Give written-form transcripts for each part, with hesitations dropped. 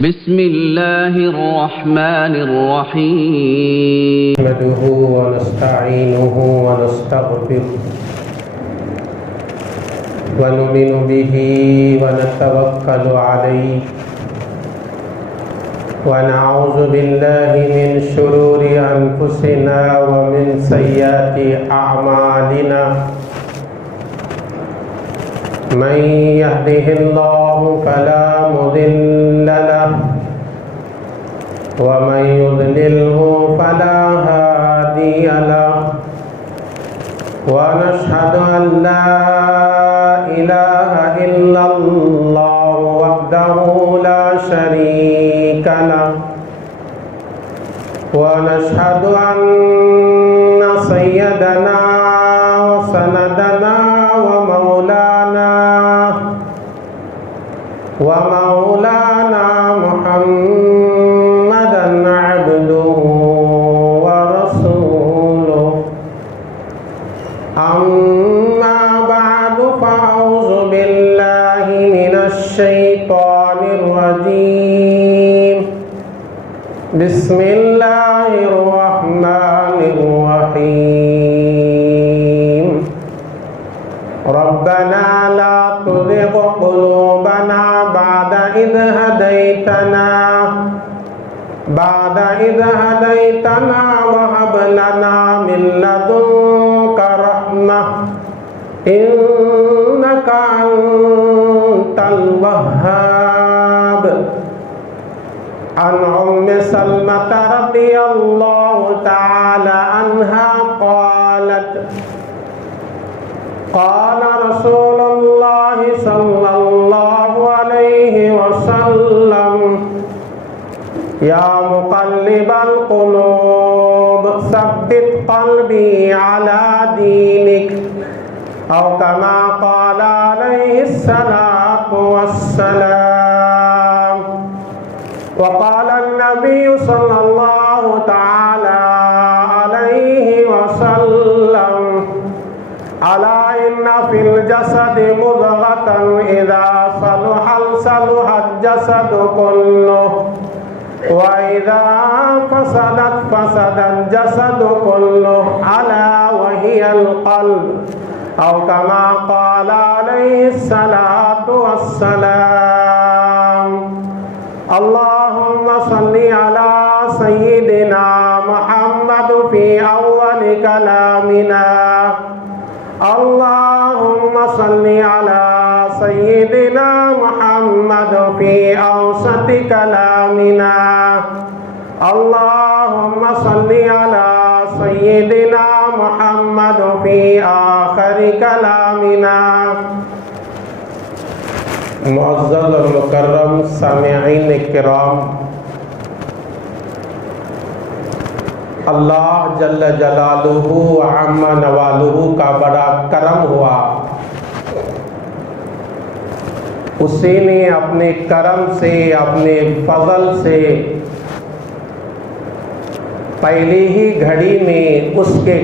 بسم الله الرحمن الرحيم نحمده ونستعينه ونستغفره ونؤمن به ونتوكل عليه ونعوذ بالله من شرور أنفسنا ومن سيئات أعمالنا من يهده الله فلا مضل له ومن يضلله فلا هادي له ونشهد أن لا إله إلا الله وحده لا شريك له ونشهد أن سيدنا وسندنا ومولانا محمدا عبده ورسوله أما بعد فأعوذ بالله من الشيطان الرجيم بسم الله الرحمن الرحيم ربنا لا تزغ قلوبنا بعد إذ هديتنا وهب لنا من لدنك رحمة إنك أنت الوهاب عن أم سلمة رضي الله تعالى عنها قالت قال رسول الله صلى الله عليه وسلم يا مقلب القلوب ثبت قلبي على دينك أو كما قال عليه الصلاة والسلام وقال النبي صلى الله تعالى عليه وسلم ألا إن في الجسد مضغة إذا صلح الجسد كله وإذا فسد الجسد كله ألا وهي القلب أو كما قال عليه الصلاة والسلام اللهم صل على سيدنا محمد في أول كلامنا اللهم صل على سيدنا محمد في أوسط كلامنا اللهم صل على سيدنا محمد في آخر كلامنا معزز اور مکرم سامعین کرام، اللہ جل جلالہ وعم نوالہ کا بڑا کرم ہوا، اسی نے اپنے کرم سے اپنے فضل سے پہلی ہی گھڑی میں اس کے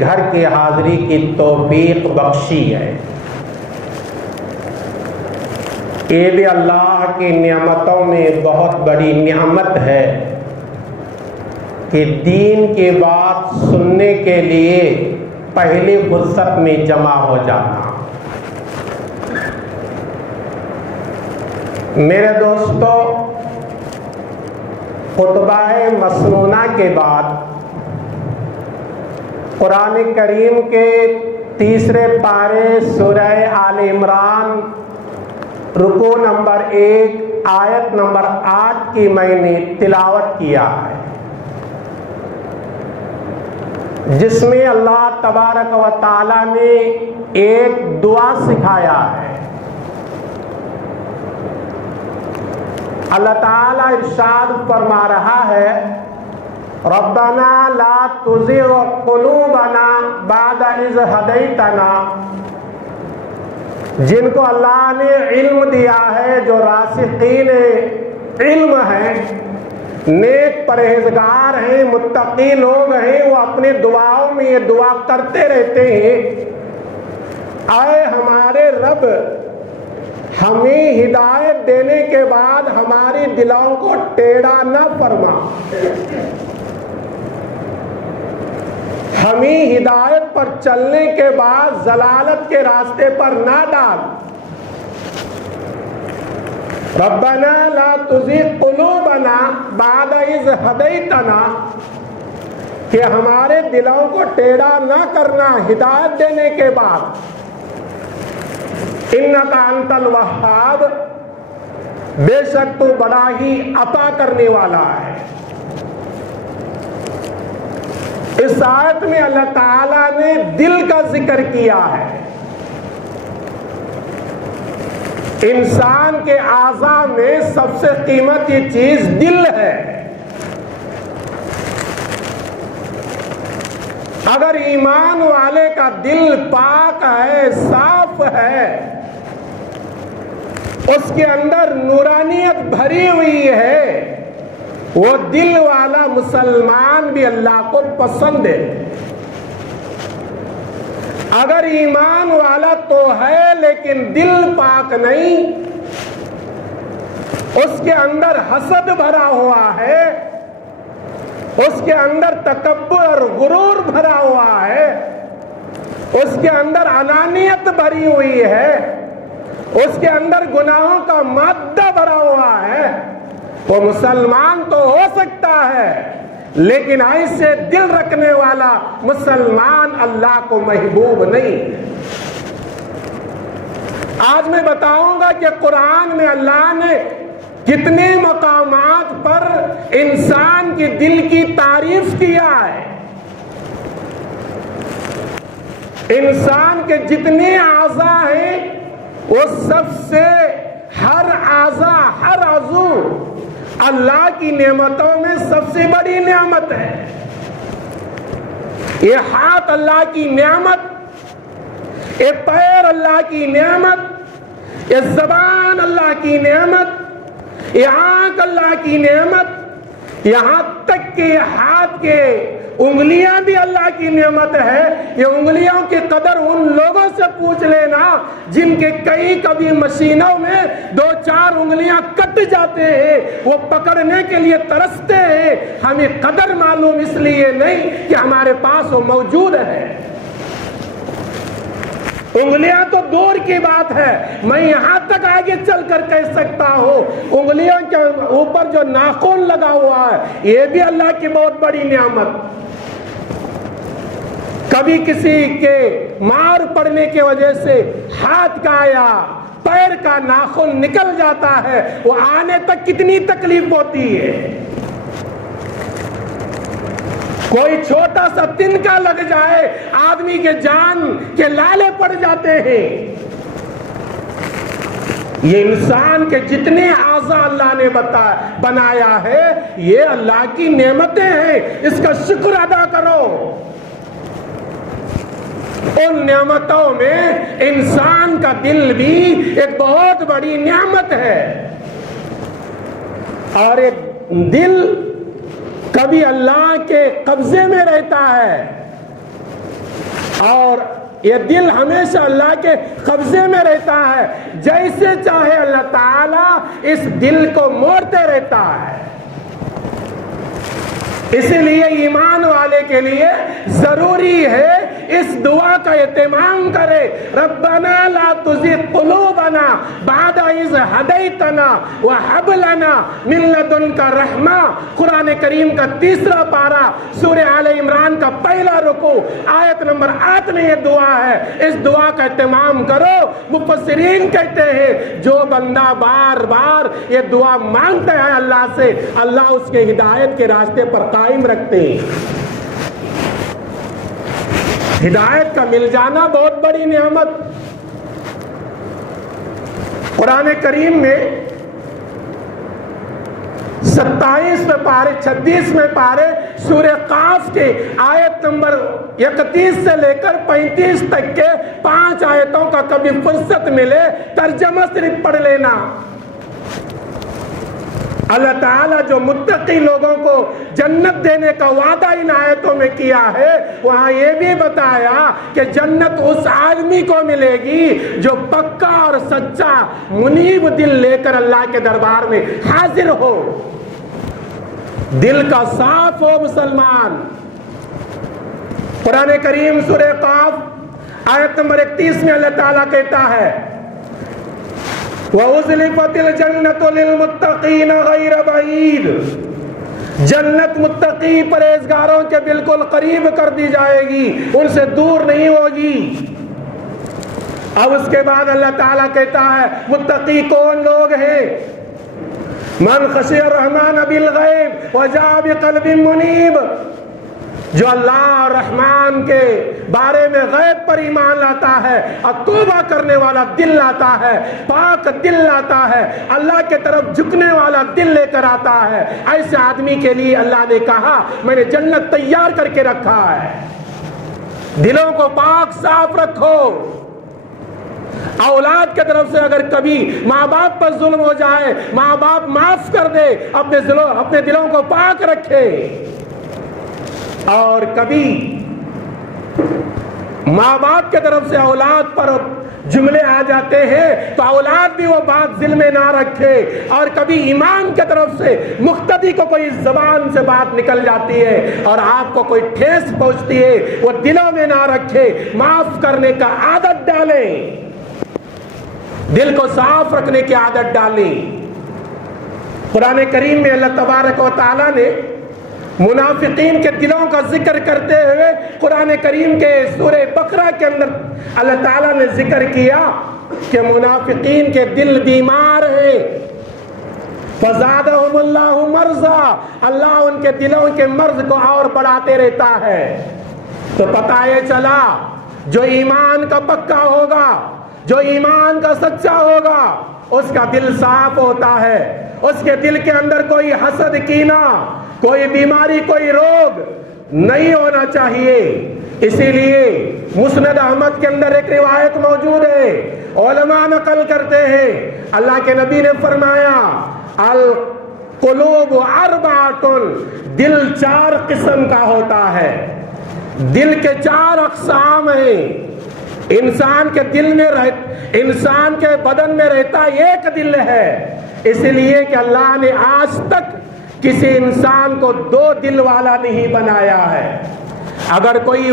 گھر کی حاضری کی توفیق بخشی ہے۔ یہ بھی اللہ کی نعمتوں میں بہت بڑی نعمت ہے کہ دین کی بات سننے کے لیے پہلی فرصت میں جمع ہو جانا۔ میرے دوستو، خطبہ مسنونہ کے بعد قرآن کریم کے تیسرے پارے سورہ آل عمران رکوع نمبر 1 آیت نمبر 8 کی میں نے تلاوت کیا ہے، جس میں اللہ تبارک و تعالی نے ایک دعا سکھایا ہے۔ اللہ تعالی ارشاد فرما رہا ہے ربنا لا تزغ قلوبنا بعد اذ ہدیتنا، جن کو اللہ نے علم دیا ہے، جو راسخین علم ہیں، نیک پرہیزگار ہیں، متقی لوگ ہیں، وہ اپنے دعاؤں میں یہ دعا کرتے رہتے ہیں، اے ہمارے رب ہمیں ہدایت دینے کے بعد ہماری دلوں کو ٹیڑھا نہ فرما، ہمیں ہدایت پر چلنے کے بعد ضلالت کے راستے پر نہ ڈال۔ ربنا لا تزغ قلوبنا بعد اذ ہدیتنا، کہ ہمارے دلوں کو ٹیڑھا نہ کرنا ہدایت دینے کے بعد۔ انک انت الوہاب، بے شک تو بڑا ہی عطا کرنے والا ہے۔ اس آیت میں اللہ تعالیٰ نے دل کا ذکر کیا ہے۔ انسان کے اعضاء میں سب سے قیمتی چیز دل ہے۔ اگر ایمان والے کا دل پاک ہے، صاف ہے، اس کے اندر نورانیت بھری ہوئی ہے، وہ دل والا مسلمان بھی اللہ کو پسند ہے۔ اگر ایمان والا تو ہے لیکن دل پاک نہیں، اس کے اندر حسد بھرا ہوا ہے، اس کے اندر تکبر اور غرور بھرا ہوا ہے، اس کے اندر انانیت بھری ہوئی ہے، اس کے اندر گناہوں کا مادہ بھرا ہوا ہے، وہ مسلمان تو ہو سکتا ہے لیکن ایسے دل رکھنے والا مسلمان اللہ کو محبوب نہیں۔ آج میں بتاؤں گا کہ قرآن میں اللہ نے کتنے مقامات پر انسان کے دل کی تعریف کیا ہے۔ انسان کے جتنے اعضاء ہیں وہ سب سے ہر اعضاء، ہر عضو اللہ کی نعمتوں میں سب سے بڑی نعمت ہے۔ یہ ہاتھ اللہ کی نعمت، یہ پیر اللہ کی نعمت، یہ زبان اللہ کی نعمت، یہ آنکھ اللہ کی نعمت، یہاں تک کہ یہ ہاتھ کے انگلیاں بھی اللہ کی نعمت ہے۔ یہ انگلیوں کی قدر ان لوگوں سے پوچھ لینا جن کے کبھی مشینوں میں 2-4 انگلیاں کٹ جاتے ہیں، وہ پکڑنے کے لیے ترستے ہیں۔ ہمیں قدر معلوم اس لیے نہیں کہ ہمارے پاس وہ موجود ہے۔ انگلیاں تو دور کی بات ہے، میں یہاں تک آگے چل کر کہہ سکتا ہوں انگلیوں کے اوپر جو ناخن لگا ہوا ہے یہ بھی اللہ کی بہت بڑی نعمت۔ کبھی کسی کے مار پڑنے کی وجہ سے ہاتھ کا یا پیر کا ناخن نکل جاتا ہے، وہ آنے تک کتنی تکلیف ہوتی ہے۔ کوئی چھوٹا سا تنکا لگ جائے آدمی کے جان کے لالے پڑ جاتے ہیں۔ یہ انسان کے جتنے اعضاء اللہ نے بنایا ہے یہ اللہ کی نعمتیں ہیں، اس کا شکر ادا کرو۔ ان نعمتوں میں انسان کا دل بھی ایک بہت بڑی نعمت ہے، اور ایک دل کبھی اللہ کے قبضے میں رہتا ہے اور یہ دل ہمیشہ اللہ کے قبضے میں رہتا ہے، جیسے چاہے اللہ تعالیٰ اس دل کو موڑتے رہتا ہے۔ اسی لیے ایمان والے کے لیے ضروری ہے اس دعا کا اہتمام کرے، ربنا لا تزغ قلوبنا بعد اذ ہدیتنا وہب لنا من لدنک رحمہ۔ قرآن کریم کا 3 پارہ سورہ آل عمران کا 1 رکوع آیت نمبر 8 میں یہ دعا ہے۔ اس دعا کا اہتمام کرو۔ مفسرین کہتے ہیں جو بندہ بار بار یہ دعا مانگتا ہے اللہ سے، اللہ اس کے ہدایت کے راستے پر قائم رکھتے ہیں۔ ہدایت کا مل جانا بہت بڑی نعمت۔ قرآن کریم میں 27ویں پارے 36ویں پارے سورہ قاف کے آیت نمبر 31 سے لے کر 35 تک کے 5 آیتوں کا کبھی فرصت ملے ترجمہ صرف پڑھ لینا۔ اللہ تعالیٰ جو متقی لوگوں کو جنت دینے کا وعدہ ان آیتوں میں کیا ہے، وہاں یہ بھی بتایا کہ جنت اس آدمی کو ملے گی جو پکا اور سچا منیب دل لے کر اللہ کے دربار میں حاضر ہو، دل کا صاف ہو مسلمان۔ قرآن کریم سورہ قاف آیت نمبر 31 میں اللہ تعالیٰ کہتا ہے وَأُزْلِفَتِ الْجَنَّةُ لِلْمُتَّقِينَ غَيْرَ بَعِيدٍ، جنت متقی پرہیزگاروں کے بالکل قریب کر دی جائے گی، ان سے دور نہیں ہوگی۔ اب اس کے بعد اللہ تعالیٰ کہتا ہے متقی کون لوگ ہیں؟ من خشی الرحمن بالغیب وجاء بقلب منیب، جو اللہ رحمان کے بارے میں غیب پر ایمان لاتا ہے اور توبہ کرنے والا دل لاتا ہے، پاک دل لاتا ہے، اللہ کے طرف جھکنے والا دل لے کر آتا ہے، ایسے آدمی کے لیے اللہ نے کہا میں نے جنت تیار کر کے رکھا ہے۔ دلوں کو پاک صاف رکھو۔ اولاد کے طرف سے اگر کبھی ماں باپ پر ظلم ہو جائے، ماں باپ معاف کر دے، اپنے دلوں کو پاک رکھے۔ اور کبھی ماں باپ کے طرف سے اولاد پر جملے آ جاتے ہیں تو اولاد بھی وہ بات دل میں نہ رکھے، اور کبھی ایمان کے طرف سے مقتدی کو کوئی زبان سے بات نکل جاتی ہے اور آپ کو کوئی ٹھیس پہنچتی ہے، وہ دلوں میں نہ رکھے، معاف کرنے کا عادت ڈالیں، دل کو صاف رکھنے کی عادت ڈالیں۔ قرآن کریم میں اللہ تبارک و تعالیٰ نے منافقین کے دلوں کا ذکر کرتے ہوئے قرآن کریم کے سورہ بقرہ کے اندر اللہ تعالیٰ نے ذکر کیا کہ منافقین کے دل بیمار ہیں، فزادہم اللہ مرضا، اللہ ان کے دلوں کے مرض کو اور بڑھاتے رہتا ہے۔ تو پتہ یہ چلا جو ایمان کا پکا ہوگا، جو ایمان کا سچا ہوگا، اس کا دل صاف ہوتا ہے، اس کے دل کے اندر کوئی حسد کینہ، کوئی بیماری، کوئی روگ نہیں ہونا چاہیے۔ اسی لیے مسند احمد کے اندر ایک روایت موجود ہے، علماء نقل کرتے ہیں اللہ کے نبی نے فرمایا القلوب اربعۃ، دل 4 قسم کا ہوتا ہے، دل کے 4 اقسام ہیں۔ انسان کے دل میں انسان کے بدن میں رہتا ایک دل ہے، اس لیے کہ اللہ نے آج تک کسی انسان کو 2 دل والا نہیں بنایا ہے۔ اگر کوئی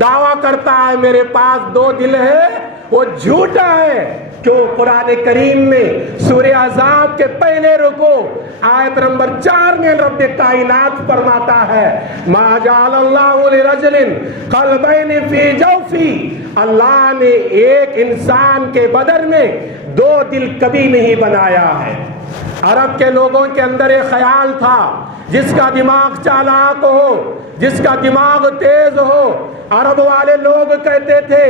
دعویٰ کرتا ہے میرے پاس 2 دل ہے، وہ جھوٹا ہے، کیوں؟ قرآن کریم میں سورہ احزاب کے پہلے رکوع آیت نمبر 4 میں رب کائنات فرماتا ہے ما جعل اللہ لرجل قلبین فی جوفی، اللہ نے ایک انسان کے بدن میں 2 دل کبھی نہیں بنایا ہے۔ عرب کے لوگوں کے اندر ایک خیال تھا جس کا دماغ چالاک ہو، جس کا دماغ تیز ہو، عرب والے لوگ کہتے تھے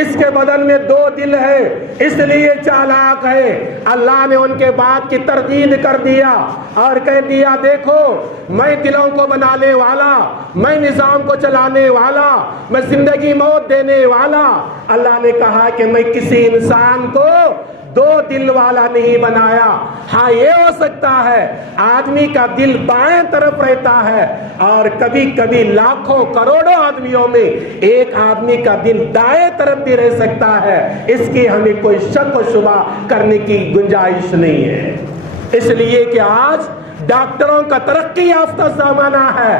اس کے بدن میں 2 دل ہے اس لیے چالاک ہے۔ اللہ نے ان کے بات کی تردید کر دیا اور کہہ دیا دیکھو میں دلوں کو بنانے والا، میں نظام کو چلانے والا، میں زندگی موت دینے والا۔ اللہ نے کہا کہ میں کسی انسان کو 2 دل والا نہیں بنایا۔ ہاں یہ ہو سکتا ہے آدمی کا دل بائیں طرف رہتا ہے، اور کبھی کبھی لاکھوں کروڑوں آدمیوں میں ایک آدمی کا دل دائیں طرف بھی رہ سکتا ہے، اس کی ہمیں کوئی شک و شبہ کرنے کی گنجائش نہیں ہے۔ اس لیے کہ آج ڈاکٹروں کا ترقی یافتہ زمانہ ہے،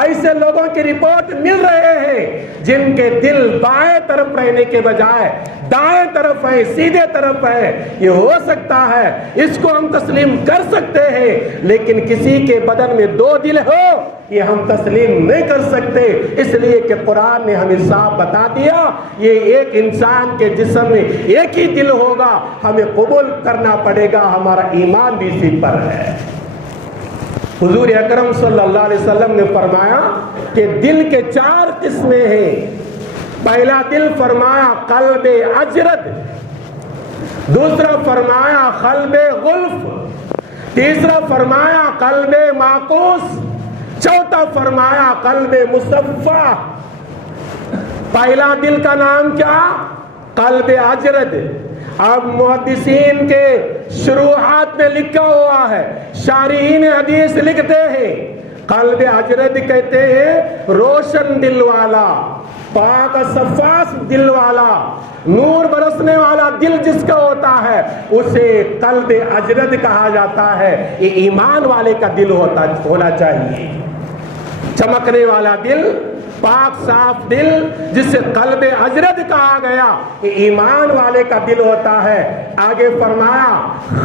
ایسے لوگوں کی رپورٹ مل رہے ہیں جن کے دل بائیں طرف رہنے کے بجائے دائیں طرف ہے، سیدھے طرف ہے۔ یہ ہو سکتا ہے، اس کو ہم تسلیم کر سکتے ہیں، لیکن کسی کے بدن میں 2 دل ہو یہ ہم تسلیم نہیں کر سکتے، اس لیے کہ قرآن نے ہمیں صاف بتا دیا یہ ایک انسان کے جسم میں ایک ہی دل ہوگا، ہمیں قبول کرنا پڑے گا، ہمارا ایمان بھی اسی پر ہے۔ حضور اکرم صلی اللہ علیہ وسلم نے فرمایا کہ دل کے 4 قسمیں ہیں۔ پہلا دل فرمایا قلب اجرد، دوسرا فرمایا قلب غلف، تیسرا فرمایا قلب معکوس، چوتھا فرمایا قلب مصفہ۔ پہلا دل کا نام کیا؟ قلب اجرد۔ اب محدثین کے شروحات میں لکھا ہوا ہے، شارحین حدیث لکھتے ہیں، قلب اجرد کہتے ہیں روشن دل والا، پاک صفاس دل والا، نور برسنے والا دل جس کا ہوتا ہے اسے قلب اجرد کہا جاتا ہے۔ یہ ایمان والے کا دل ہونا چاہیے، چمکنے والا دل، پاک صاف دل جسے قلب اجرد کہا گیا، یہ ایمان والے کا دل ہوتا ہے۔ آگے فرمایا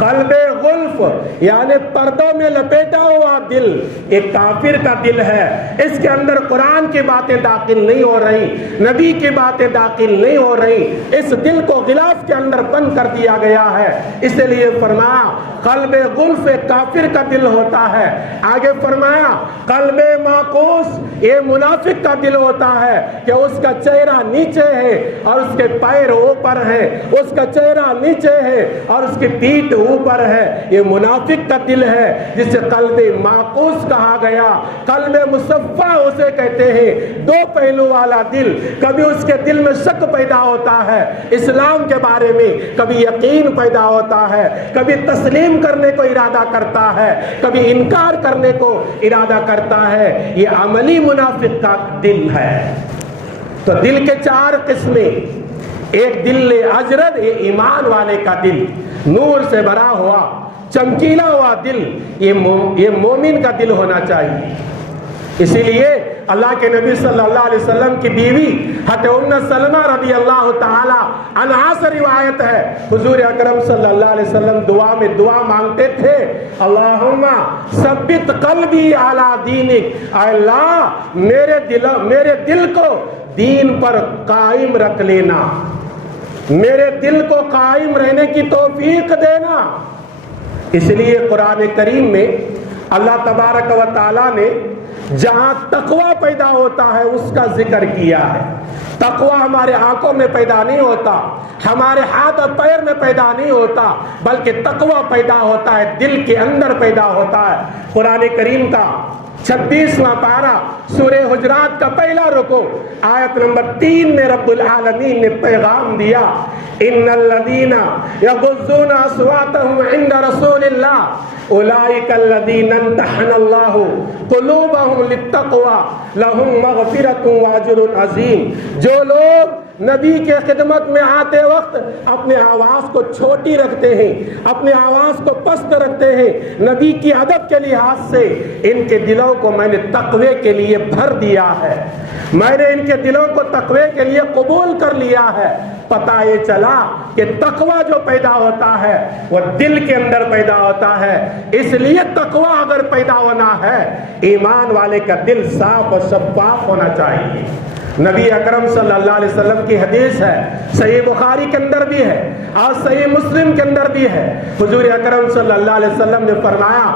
قلب غلف یعنی پردوں میں لپیٹا ہوا دل ایک کافر کا دل ہے، اس کے اندر قرآن کی باتیں داخل نہیں ہو رہی، نبی کی باتیں داخل نہیں ہو رہی، اس دل کو غلاف کے اندر بند کر دیا گیا ہے، اس لیے فرمایا قلب غلف ایک کافر کا دل ہوتا ہے۔ آگے فرمایا قلب معکوس یہ منافق کا دل ہوتا ہے کہ اس کا چہرہ نیچے ہے اور اس کے پیر اوپر ہے، اس کا چہرہ نیچے ہے اور اس کی پیٹھ اوپر ہے، یہ منافق کا دل ہے جسے قلب معکوس کہا گیا۔ قلب مصفا اسے کہتے ہیں دو پہلو والا دل، کبھی اس کے دل میں شک پیدا ہوتا ہے اسلام کے بارے میں، کبھی یقین پیدا ہوتا ہے، کبھی تسلیم کرنے کو ارادہ کرتا ہے، کبھی انکار کرنے کو ارادہ کرتا ہے، یہ عملی منافق کا دل ہے۔ تو دل کے چار قسمیں، ایک دل اجرد یہ ایمان والے کا دل، نور سے بھرا ہوا چمکیلا ہوا دل، یہ مومن کا دل ہونا چاہیے۔ اسی لیے اللہ کے نبی صلی اللہ علیہ وسلم کی بیوی حضرت ام سلمہ رضی اللہ تعالی عنہا سے روایت ہے، حضور اکرم صلی اللہ علیہ وسلم دعا میں دعا مانگتے تھے، اللہم ثبت قلبی علی دینک، اے اللہ میرے دل کو دین پر قائم رکھ لینا، میرے دل کو قائم رہنے کی توفیق دینا۔ اس لیے قرآن کریم میں اللہ تبارک و تعالیٰ نے جہاں تقوی پیدا ہوتا ہے اس کا ذکر کیا ہے۔ تقوی ہمارے آنکھوں میں پیدا نہیں ہوتا، ہمارے ہاتھ اور پیر میں پیدا نہیں ہوتا، بلکہ تقوی پیدا ہوتا ہے دل کے اندر پیدا ہوتا ہے۔ قرآن کریم کا 26واں پارہ سورہ حجرات کا پہلا رکوع آیت نمبر 3 میں رب العالمین نے پیغام دیا، ان الذین یغضون اصواتهم عند رسول اللہ اولئک الذین امتحن اللہ قلوبهم للتقوی لهم مغفرۃ واجر عظیم۔ جو لوگ نبی کے خدمت میں آتے وقت اپنے آواز کو چھوٹی رکھتے ہیں، اپنے آواز کو پست رکھتے ہیں نبی کی ادب کے لحاظ سے، ان کے دلوں کو میں نے تقوی کے لیے بھر دیا ہے، میں نے ان کے دلوں کو تقوی کے لیے قبول کر لیا ہے۔ پتہ یہ چلا کہ تقوی جو پیدا ہوتا ہے وہ دل کے اندر پیدا ہوتا ہے، اس لیے تقوی اگر پیدا ہونا ہے ایمان والے کا دل صاف اور شفاف ہونا چاہیے۔ نبی اکرم صلی اللہ علیہ وسلم کی حدیث ہے، صحیح بخاری کے اندر بھی ہے اور صحیح مسلم کے اندر بھی ہے، حضور اکرم صلی اللہ علیہ وسلم نے فرمایا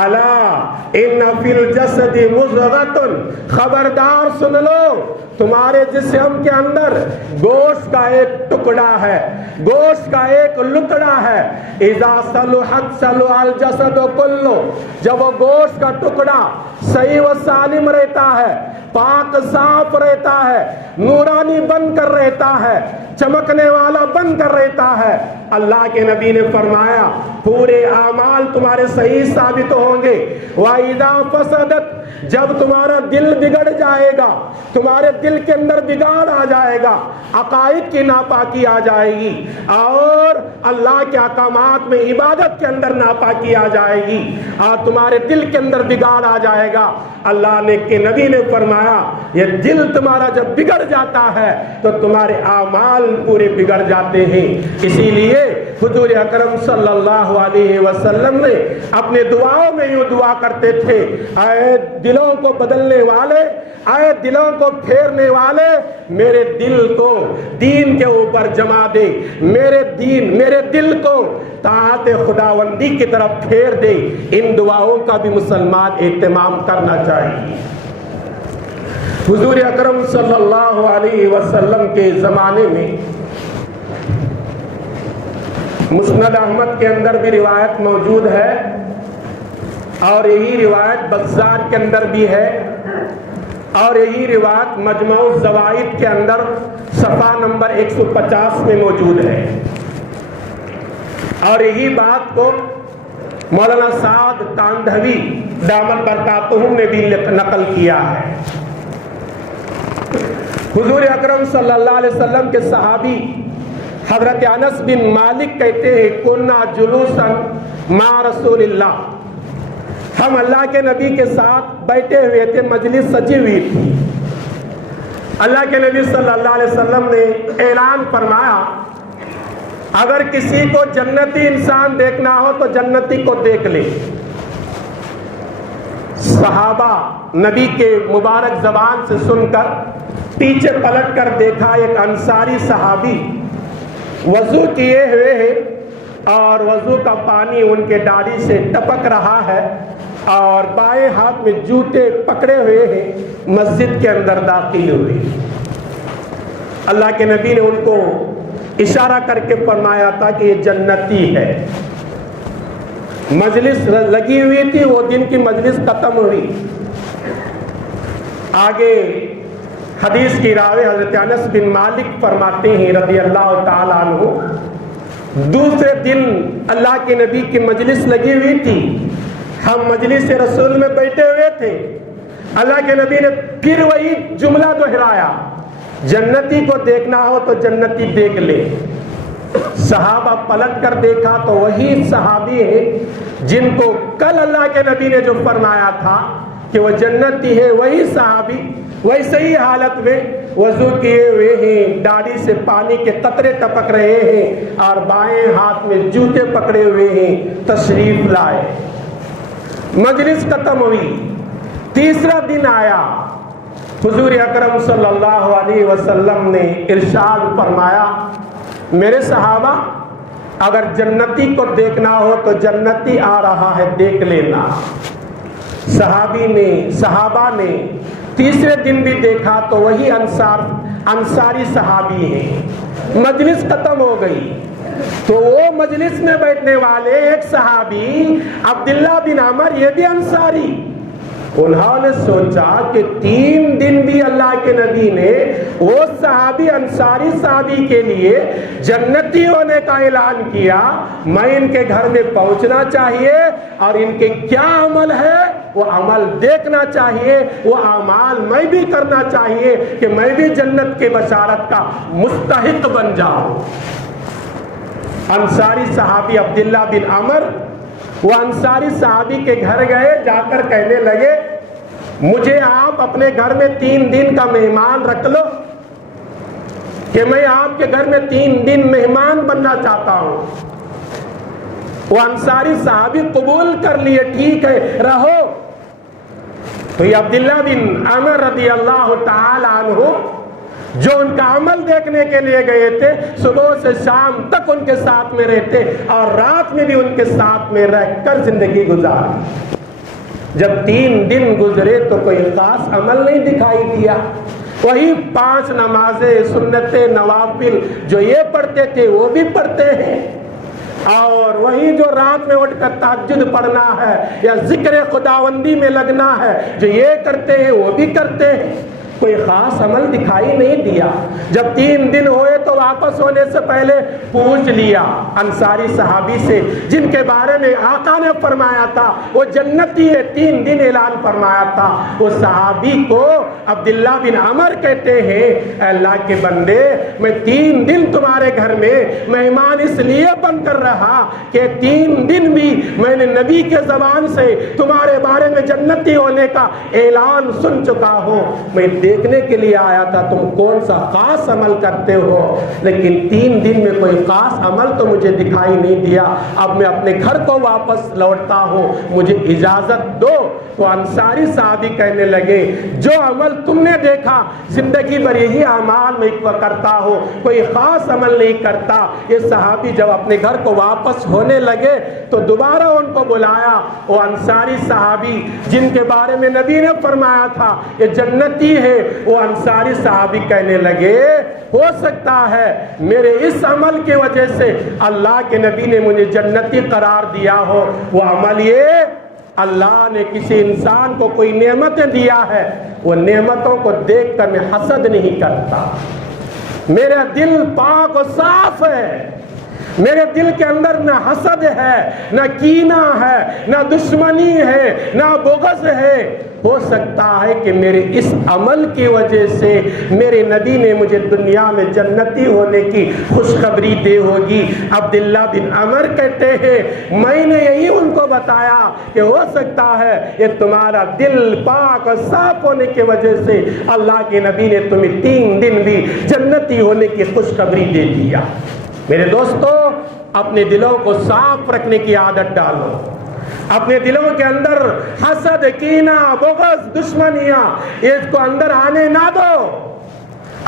الا ان فی الجسد مضغۃ، خبردار سن لو تمہارے جسم کے اندر گوشت کا ایک ٹکڑا ہے، گوشت کا ایک لکڑا ہے، اذا صلحت صلح الجسد کلہ، جب وہ گوشت کا ٹکڑا صحیح و سالم رہتا ہے، پاک صاف رہتا ہے، نورانی بن کر رہتا ہے، چمکنے والا بن کر رہتا ہے، اللہ کے نبی نے فرمایا پورے اعمال تمہارے صحیح ثابت ہوں گے۔ وَإِذَا فَسَدَتْ، جب تمہارا دل بگڑ جائے گا، تمہارے دل کے اندر بگاڑ آ جائے گا، عقائد کی ناپاکی آ جائے گی اور اللہ کے احکامات میں عبادت کے اندر ناپاکی آ جائے گی اور تمہارے دل کے اندر بگاڑ آ جائے گا، اللہ نے کہ نبی نے فرمایا یہ دل تمہارا جب بگڑ جاتا ہے تو تمہارے اعمال پورے بگڑ جاتے ہیں۔ اسی لیے حضور اکرم صلی اللہ علیہ وسلم نے اپنے دعاؤں میں یوں دعا کرتے تھے، اے دلوں کو بدلنے والے، اے دلوں کو پھیرنے والے، میرے دل کو دین کے اوپر جما دے، میرے دل کو طاعت خداوندی کی طرف پھیر دے۔ ان دعاؤں کا بھی مسلمان اہتمام کرنا چاہیے۔ حضور اکرم صلی اللہ علیہ وسلم کے زمانے میں مسند احمد کے اندر بھی روایت موجود ہے اور یہی روایت بزار کے اندر بھی ہے اور یہی روایت مجمع الزوائد کے اندر صفحہ نمبر 150 میں موجود ہے۔ اور یہی بات کو مولانا سعد کاندھوی دامت برکاتہم نے بھی نقل کیا ہے۔ حضور اکرم صلی اللہ علیہ وسلم کے صحابی حضرت انس بن مالک کہتے ہیں کنا جلوسا مع رسول اللہ، ہم اللہ کے نبی کے ساتھ بیٹھے ہوئے تھے، مجلس سجی ہوئی تھی۔ اللہ کے نبی صلی اللہ علیہ وسلم نے اعلان فرمایا اگر کسی کو جنتی انسان دیکھنا ہو تو جنتی کو دیکھ لے۔ صحابہ نبی کے مبارک زبان سے سن کر پیچھے پلٹ کر دیکھا، ایک انصاری صحابی وضو کیے ہوئے ہیں اور وضو کا پانی ان کے داڑھی سے ٹپک رہا ہے اور بائیں ہاتھ میں جوتے پکڑے ہوئے ہیں، مسجد کے اندر داخل ہوئے۔ اللہ کے نبی نے ان کو اشارہ کر کے فرمایا تھا کہ یہ جنتی ہے۔ مجلس لگی ہوئی تھی، وہ دن کی مجلس ختم ہوئی۔ آگے حدیث کی راوی حضرت انس بن مالک فرماتے ہیں رضی اللہ تعالیٰ عنہ، دوسرے دن اللہ کے نبی کی مجلس لگی ہوئی تھی، ہم مجلس رسول میں بیٹھے ہوئے تھے، اللہ کے نبی نے پھر وہی جملہ دہرایا جنتی کو دیکھنا ہو تو جنتی دیکھ لے۔ صحابہ پلٹ کر دیکھا تو وہی صحابی ہے جن کو کل اللہ کے نبی نے جو فرمایا تھا کہ وہ جنتی ہے، وہی صحابی ویسے ہی حالت میں وضو کیے ہوئے ہیں، داڑھی سے پانی کے قطرے ٹپک رہے ہیں اور بائیں ہاتھ میں جوتے پکڑے ہوئے ہیں، تشریف لائے۔ مجلس ختم ہوئی، تیسرا دن آیا، حضور اکرم صلی اللہ علیہ وسلم نے ارشاد فرمایا میرے صحابہ اگر جنتی کو دیکھنا ہو تو جنتی آ رہا ہے، دیکھ لینا۔ صحابہ نے تیسرے دن بھی دیکھا تو وہی انصاری صحابی ہیں۔ مجلس ختم ہو گئی تو وہ مجلس میں بیٹھنے والے ایک صحابی عبداللہ بن عمر، یہ بھی انصاری، انہوں نے سوچا کہ 3 دن بھی اللہ کے نبی نے وہ صحابی انصاری صحابی کے لیے جنتی ہونے کا اعلان کیا، میں ان کے گھر میں پہنچنا چاہیے اور ان کے کیا عمل ہے وہ عمل دیکھنا چاہیے، وہ اعمال میں بھی کرنا چاہیے کہ میں بھی جنت کے بشارت کا مستحق بن جاؤں۔ انصاری صحابی عبداللہ بن عمر وہ انصاری صحابی کے گھر گئے، جا کر کہنے لگے مجھے آپ اپنے گھر میں 3 دن کا مہمان رکھ لو کہ میں آپ کے گھر میں 3 دن مہمان بننا چاہتا ہوں۔ وہ انصاری صحابی قبول کر لیے، ٹھیک ہے رہو۔ تو یہ عبداللہ بن عمر رضی اللہ تعالی عنہ جو ان کا عمل دیکھنے کے لیے گئے تھے، صبح سے شام تک ان کے ساتھ میں رہتے اور رات میں بھی ان کے ساتھ میں رہ کر زندگی گزاری۔ جب 3 دن گزرے تو کوئی خاص عمل نہیں دکھائی دیا، وہی 5 نمازیں سنت نوافل جو یہ پڑھتے تھے وہ بھی پڑھتے ہیں، اور وہی جو رات میں اٹھ کر تہجد پڑھنا ہے یا ذکر خداوندی میں لگنا ہے جو یہ کرتے ہیں وہ بھی کرتے ہیں، کوئی خاص عمل دکھائی نہیں دیا۔ جب 3 دن ہوئے تو واپس ہونے سے پہلے پوچھ لیا انصاری صحابی سے جن کے بارے میں آقا نے فرمایا تھا وہ جنتی ہے، 3 دن اعلان فرمایا تھا، وہ صحابی کو عبداللہ بن عمر کہتے ہیں اے اللہ کے بندے میں 3 دن تمہارے گھر میں مہمان اس لیے بن کر رہا کہ 3 دن بھی میں نے نبی کے زبان سے تمہارے بارے میں جنتی ہونے کا اعلان سن چکا ہوں، میں دیکھنے کے لیے آیا تھا تم کون سا خاص عمل کرتے ہو، لیکن 3 دن میں کوئی خاص عمل تو مجھے دکھائی نہیں دیا، اب میں اپنے گھر کو واپس لوٹتا ہوں، مجھے اجازت دو۔ تو انصاری صحابی کہنے لگے جو عمل تم نے دیکھا زندگی بھر یہی اعمال میں کرتا ہوں، کوئی خاص عمل نہیں کرتا۔ یہ صحابی جب اپنے گھر کو واپس ہونے لگے تو دوبارہ ان کو بلایا، وہ انصاری صحابی جن کے بارے میں نبی نے فرمایا تھا یہ جنتی ہے، وہ انصاری صحابی کہنے لگے ہو سکتا ہے میرے اس عمل کی وجہ سے اللہ کے نبی نے مجھے جنتی قرار دیا ہو۔ وہ عمل یہ اللہ نے کسی انسان کو کوئی نعمتیں دیا ہے، وہ نعمتوں کو دیکھ کر میں حسد نہیں کرتا، میرا دل پاک و صاف ہے، میرے دل کے اندر نہ حسد ہے، نہ کینہ ہے، نہ دشمنی ہے، نہ بغض ہے۔ ہو سکتا ہے کہ میرے اس عمل کی وجہ سے میرے نبی نے مجھے دنیا میں جنتی ہونے کی خوشخبری دی ہوگی۔ عبداللہ بن عمر کہتے ہیں میں نے یہی ان کو بتایا کہ ہو سکتا ہے یہ تمہارا دل پاک اور صاف ہونے کی وجہ سے اللہ کے نبی نے تمہیں 3 دن بھی جنتی ہونے کی خوشخبری دے دیا۔ میرے دوستو، اپنے دلوں کو صاف رکھنے کی عادت ڈالو، اپنے دلوں کے اندر حسد، کینہ، بغض، دشمنیاں اس کو اندر آنے نہ دو۔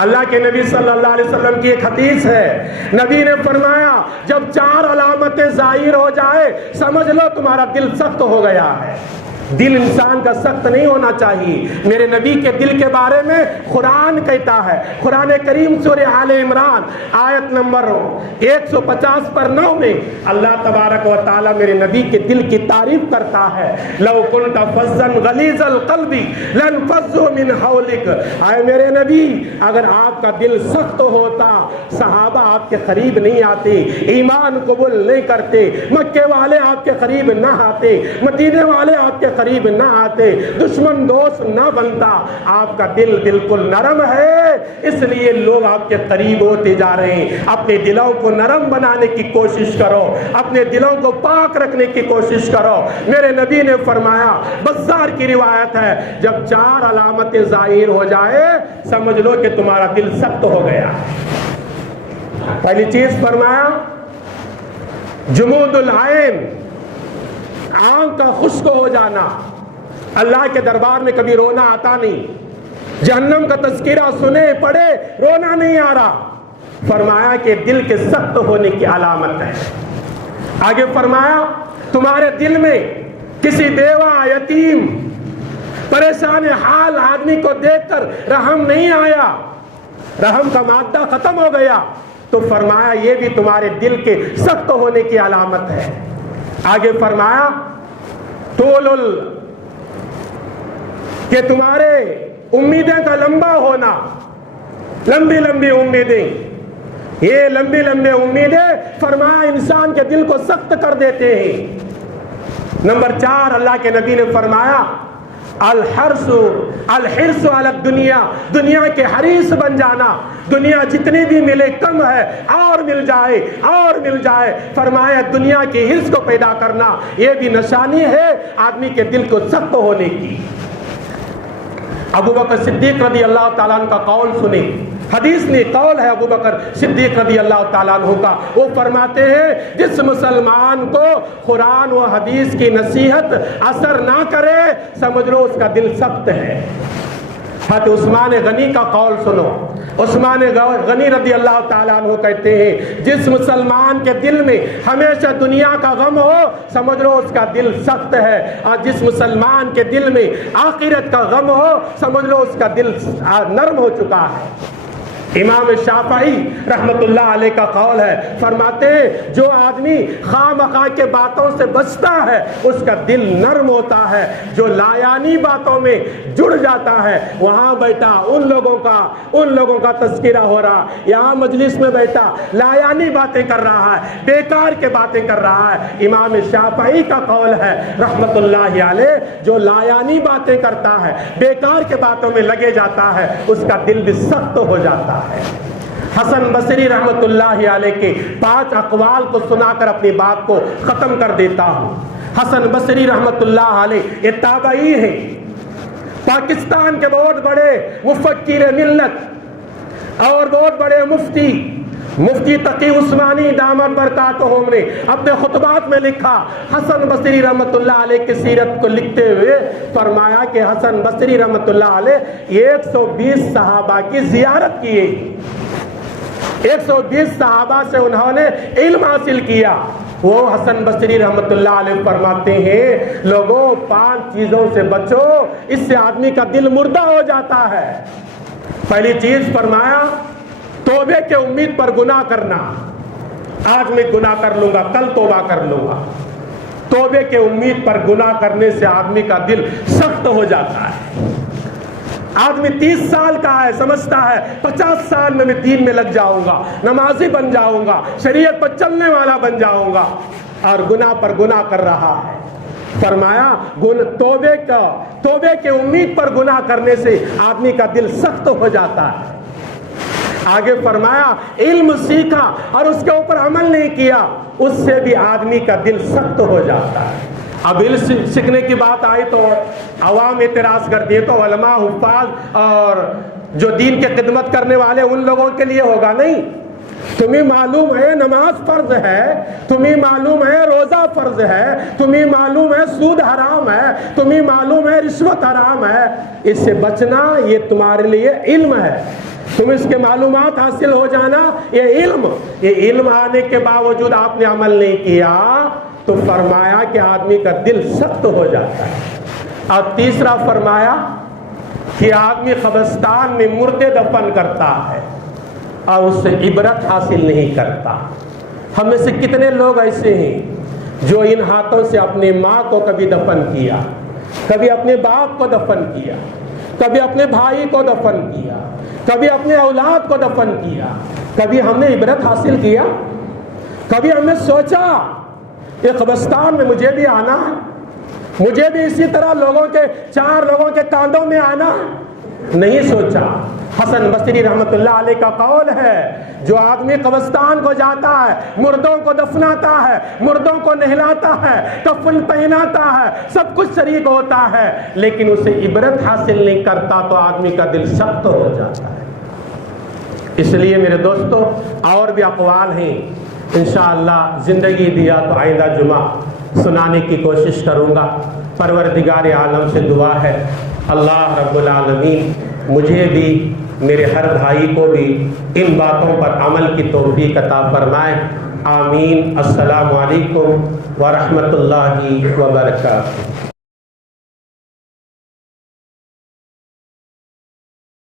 اللہ کے نبی صلی اللہ علیہ وسلم کی ایک حدیث ہے، نبی نے فرمایا جب 4 علامتیں ظاہر ہو جائے سمجھ لو تمہارا دل سخت ہو گیا ہے۔ دل انسان کا سخت نہیں ہونا چاہیے۔ میرے نبی کے دل کے بارے میں قرآن کہتا ہے، قرآن کریم سورہ آل عمران آیت نمبر 150 پر 9 میں اللہ تبارک و تعالیٰ میرے نبی کے دل کی تعریف کرتا ہے، لو کنت فظا غلیظ القلب لانفضوا من حولک۔ اے میرے نبی، اگر آپ کا دل سخت ہوتا صحابہ آپ کے قریب نہیں آتے، ایمان قبول نہیں کرتے، مکے والے آپ کے قریب نہ آتے، مدینے والے آپ کے قریب نہ آتے، دشمن دوست نہ بنتا۔ آپ کا دل بالکل نرم ہے، اس لیے لوگ آپ کے قریب ہوتے جا رہے ہیں۔ اپنے دلوں کو نرم بنانے کی کوشش کرو، اپنے دلوں کو پاک رکھنے کی کوشش کرو۔ میرے نبی نے فرمایا، بزار کی روایت ہے، جب 4 علامتیں ظاہر ہو جائے سمجھ لو کہ تمہارا دل سخت ہو گیا۔ پہلی چیز فرمایا جمود العین، آنکھ کا خشک ہو جانا۔ اللہ کے دربار میں کبھی رونا آتا نہیں، جہنم کا تذکرہ سنے پڑے رونا نہیں آ رہا۔ فرمایا کہ دل کے سخت ہونے کی علامت ہے۔ آگے فرمایا تمہارے دل میں کسی بیوہ، یتیم، پریشان حال آدمی کو دیکھ کر رحم نہیں آیا، رحم کا مادہ ختم ہو گیا، تو فرمایا یہ بھی تمہارے دل کے سخت ہونے کی علامت ہے۔ آگے فرمایا کہ تمہارے امیدیں کا لمبا ہونا، لمبی لمبی امیدیں، یہ لمبی لمبی امیدیں فرمایا انسان کے دل کو سخت کر دیتے ہیں۔ نمبر 4 اللہ کے نبی نے فرمایا الحرص علی الدنیا، دنیا کے حریص بن جانا، دنیا جتنی بھی ملے کم ہے، اور مل جائے اور مل جائے۔ فرمایا دنیا کی حرص کو پیدا کرنا یہ بھی نشانی ہے آدمی کے دل کو سخت ہونے کی۔ ابو بکر صدیق رضی اللہ تعالیٰ عنہ کا قول سنیں، حدیث نہیں قول ہے ابو بکر صدیق رضی اللہ تعالیٰ عنہ کا۔ وہ فرماتے ہیں جس مسلمان کو قرآن و حدیث کی نصیحت اثر نہ کرے سمجھ لو اس کا دل سخت ہے۔ حضرت عثمان غنی کا قول سنو، عثمان غنی رضی اللہ تعالیٰ عنہ کہتے ہیں جس مسلمان کے دل میں ہمیشہ دنیا کا غم ہو سمجھ لو اس کا دل سخت ہے، اور جس مسلمان کے دل میں آخرت کا غم ہو سمجھ لو اس کا دل نرم ہو چکا ہے۔ امام شافعی رحمت اللہ علیہ کا قول ہے، فرماتے ہیں جو آدمی خواہ مخواہ کے باتوں سے بچتا ہے اس کا دل نرم ہوتا ہے، جو لایانی باتوں میں جڑ جاتا ہے، وہاں بیٹھا ان لوگوں کا تذکرہ ہو رہا، یہاں مجلس میں بیٹھا لایانی باتیں کر رہا ہے، بیکار کے باتیں کر رہا ہے۔ امام شافعی کا قول ہے رحمت اللہ علیہ جو لایانی باتیں کرتا ہے، بیکار کے باتوں میں لگے جاتا ہے، اس کا دل بھی سخت ہو جاتا ہے۔ حسن بصری رحمت اللہ علیہ کے 5 اقوال کو سنا کر اپنی بات کو ختم کر دیتا ہوں۔ حسن بصری رحمت اللہ علیہ یہ تابعی ہیں، پاکستان کے بہت بڑے مفکر ملت اور بہت بڑے مفتی تقی عثمانی دامت برکاتہم نے اپنے خطبات میں لکھا، حسن بصری رحمت اللہ علیہ کی سیرت کو لکھتے ہوئے فرمایا کہ حسن بصری رحمت اللہ علیہ 120 صحابہ کی زیارت کیے، 120 صحابہ سے انہوں نے علم حاصل کیا۔ وہ حسن بصری رحمت اللہ علیہ فرماتے ہیں لوگوں 5 چیزوں سے بچو، اس سے آدمی کا دل مردہ ہو جاتا ہے۔ پہلی چیز فرمایا توبے کے امید پر گناہ کرنا، آج میں گناہ کر لوں گا کل توبہ کر لوں گا۔ توبے کے امید پر گناہ کرنے سے آدمی کا دل سخت ہو جاتا ہے۔ آدمی 30 سال کا ہے، سمجھتا ہے 50 سال میں دین میں لگ جاؤں گا، نمازی بن جاؤں گا، شریعت پر چلنے والا بن جاؤں گا، اور گناہ پر گناہ کر رہا ہے۔ فرمایا توبے کے امید پر گناہ کرنے سے آدمی کا دل سخت ہو جاتا ہے۔ آگے فرمایا علم سیکھا اور اس کے اوپر عمل نہیں کیا، اس سے بھی آدمی کا دل سخت ہو جاتا ہے۔ اب علم سیکھنے کی بات آئی تو عوام اعتراض کرتی ہے تو علماء، حفاظ اور جو دین کی خدمت کرنے والے ان لوگوں کے لیے ہوگا۔ نہیں، تمہیں معلوم ہے نماز فرض ہے، تمہیں معلوم ہے روزہ فرض ہے، تمہیں معلوم ہے سود حرام ہے، تمہیں معلوم ہے رشوت حرام ہے، اس سے بچنا یہ تمہارے لیے علم ہے، تم اس کے معلومات حاصل ہو جانا یہ علم آنے کے باوجود آپ نے عمل نہیں کیا تو فرمایا کہ آدمی کا دل سخت ہو جاتا ہے۔ اور تیسرا فرمایا کہ آدمی قبرستان میں مردے دفن کرتا ہے اور اس سے عبرت حاصل نہیں کرتا۔ ہم میں سے کتنے لوگ ایسے ہیں جو ان ہاتھوں سے اپنی ماں کو کبھی دفن کیا، کبھی اپنے باپ کو دفن کیا، کبھی اپنے بھائی کو دفن کیا، کبھی اپنے اولاد کو دفن کیا۔ کبھی ہم نے عبرت حاصل کیا؟ کبھی ہم نے سوچا کہ قبرستان میں مجھے بھی آنا ہے، مجھے بھی اسی طرح چار لوگوں کے کاندھوں میں آنا ہے؟ نہیں سوچا۔ حسن بصری رحمت اللہ علیہ کا قول ہے، جو آدمی قبرستان کو جاتا ہے، مردوں کو دفناتا ہے، مردوں کو نہلاتا ہے، کفن پہناتا ہے، سب کچھ شریک ہوتا ہے، لیکن اسے عبرت حاصل نہیں کرتا تو آدمی کا دل سخت ہو جاتا ہے۔ اس لیے میرے دوستو اور بھی اقوال ہیں، انشاءاللہ زندگی دیا تو آئندہ جمعہ سنانے کی کوشش کروں گا۔ پروردگار عالم سے دعا ہے اللہ رب العالمین مجھے بھی میرے ہر بھائی کو بھی ان باتوں پر عمل کی توفیق عطا فرمائے۔ آمین۔ السلام علیکم ورحمۃ اللہ وبرکاتہ۔